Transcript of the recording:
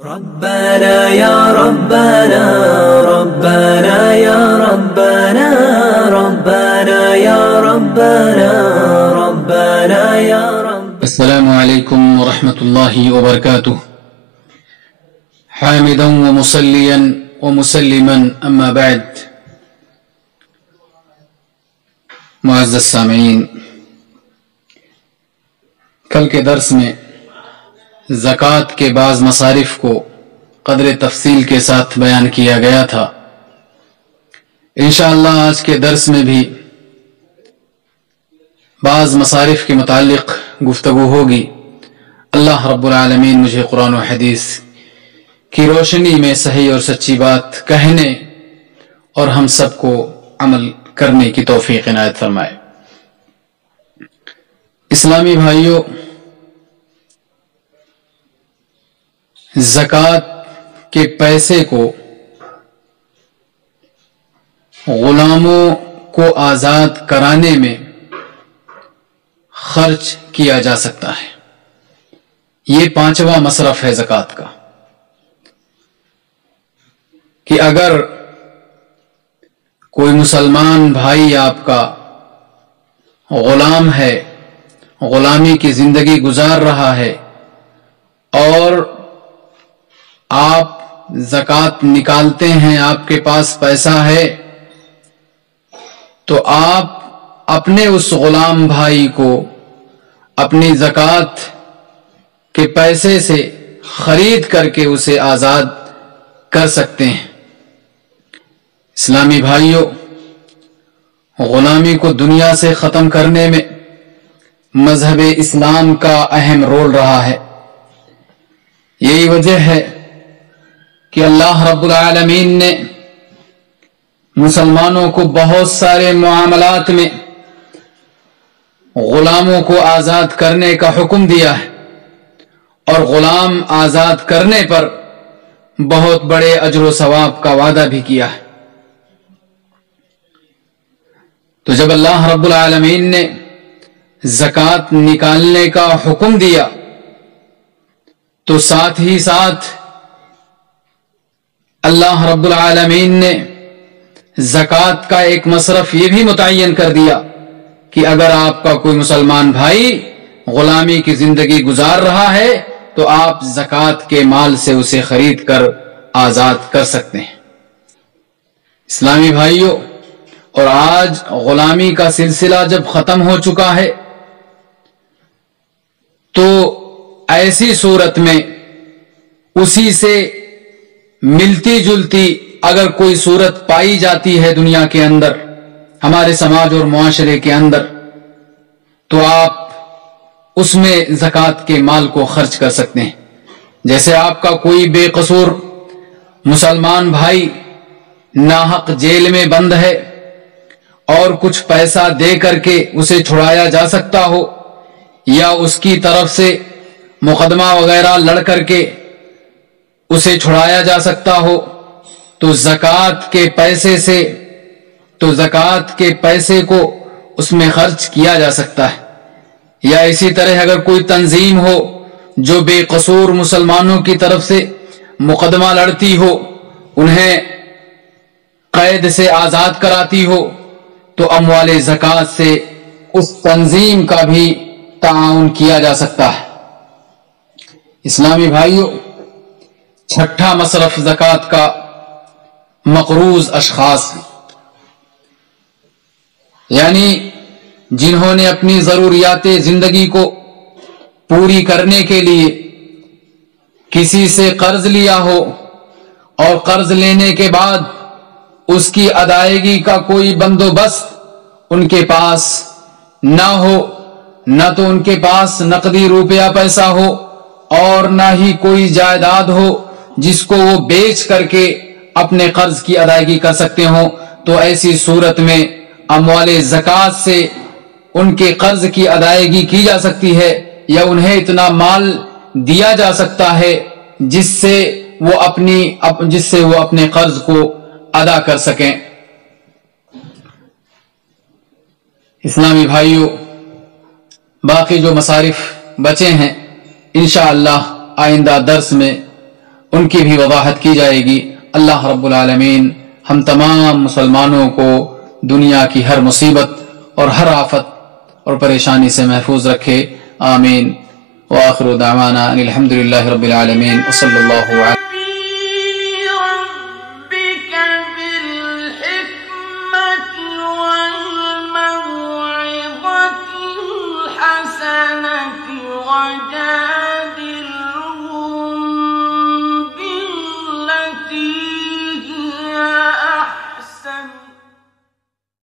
ربنا يا ربنا ربنا يا ربنا ربنا يا ربنا ربنا يا رب. السلام عليكم ورحمة الله وبركاته. حامدا ومصليا ومسلما أما بعد. معزز سامعین، کل کے درس میں زکوٰۃ کے بعض مصارف کو قدر تفصیل کے ساتھ بیان کیا گیا تھا۔ انشاءاللہ آج کے درس میں بھی بعض مصارف کے متعلق گفتگو ہوگی۔ اللہ رب العالمین مجھے قرآن و حدیث کی روشنی میں صحیح اور سچی بات کہنے اور ہم سب کو عمل کرنے کی توفیق عنایت فرمائے۔ اسلامی بھائیوں، زکوٰۃ کے پیسے کو غلاموں کو آزاد کرانے میں خرچ کیا جا سکتا ہے۔ یہ پانچواں مصرف ہے زکوٰۃ کا، کہ اگر کوئی مسلمان بھائی آپ کا غلام ہے، غلامی کی زندگی گزار رہا ہے، اور آپ زکوٰۃ نکالتے ہیں، آپ کے پاس پیسہ ہے، تو آپ اپنے اس غلام بھائی کو اپنی زکوٰۃ کے پیسے سے خرید کر کے اسے آزاد کر سکتے ہیں۔ اسلامی بھائیوں، غلامی کو دنیا سے ختم کرنے میں مذہب اسلام کا اہم رول رہا ہے۔ یہی وجہ ہے کہ اللہ رب العالمین نے مسلمانوں کو بہت سارے معاملات میں غلاموں کو آزاد کرنے کا حکم دیا ہے، اور غلام آزاد کرنے پر بہت بڑے اجر و ثواب کا وعدہ بھی کیا ہے۔ تو جب اللہ رب العالمین نے زکوٰۃ نکالنے کا حکم دیا تو ساتھ ہی ساتھ اللہ رب العالمین نے زکوٰۃ کا ایک مصرف یہ بھی متعین کر دیا کہ اگر آپ کا کوئی مسلمان بھائی غلامی کی زندگی گزار رہا ہے تو آپ زکوٰۃ کے مال سے اسے خرید کر آزاد کر سکتے ہیں۔ اسلامی بھائیوں، اور آج غلامی کا سلسلہ جب ختم ہو چکا ہے تو ایسی صورت میں اسی سے ملتی جلتی اگر کوئی صورت پائی جاتی ہے دنیا کے اندر، ہمارے سماج اور معاشرے کے اندر، تو آپ اس میں زکوٰۃ کے مال کو خرچ کر سکتے ہیں۔ جیسے آپ کا کوئی بے قصور مسلمان بھائی ناحق جیل میں بند ہے اور کچھ پیسہ دے کر کے اسے چھڑایا جا سکتا ہو، یا اس کی طرف سے مقدمہ وغیرہ لڑ کر کے اسے چھڑایا جا سکتا ہو، تو زکوٰۃ کے پیسے کو اس میں خرچ کیا جا سکتا ہے۔ یا اسی طرح اگر کوئی تنظیم ہو جو بے قصور مسلمانوں کی طرف سے مقدمہ لڑتی ہو، انہیں قید سے آزاد کراتی ہو، تو اموال زکوٰۃ سے اس تنظیم کا بھی تعاون کیا جا سکتا ہے۔ اسلامی بھائیوں، چھٹا مصرف زکوٰۃ کا مقروض اشخاص، یعنی جنہوں نے اپنی ضروریات زندگی کو پوری کرنے کے لیے کسی سے قرض لیا ہو، اور قرض لینے کے بعد اس کی ادائیگی کا کوئی بندوبست ان کے پاس نہ ہو، نہ تو ان کے پاس نقدی روپیہ پیسہ ہو اور نہ ہی کوئی جائیداد ہو جس کو وہ بیچ کر کے اپنے قرض کی ادائیگی کر سکتے ہوں، تو ایسی صورت میں اموال زکوٰۃ سے ان کے قرض کی ادائیگی کی جا سکتی ہے، یا انہیں اتنا مال دیا جا سکتا ہے جس سے وہ اپنے قرض کو ادا کر سکیں۔ اسلامی بھائیوں، باقی جو مصارف بچے ہیں انشاءاللہ آئندہ درس میں ان کی بھی وضاحت کی جائے گی۔ اللہ رب العالمین ہم تمام مسلمانوں کو دنیا کی ہر مصیبت اور ہر آفت اور پریشانی سے محفوظ رکھے، آمین۔ وآخر دعوانا ان الحمد للہ رب العالمین وصلی اللہ علیہ ربك بالحكمة والموعظة الحسنة وجاهدهم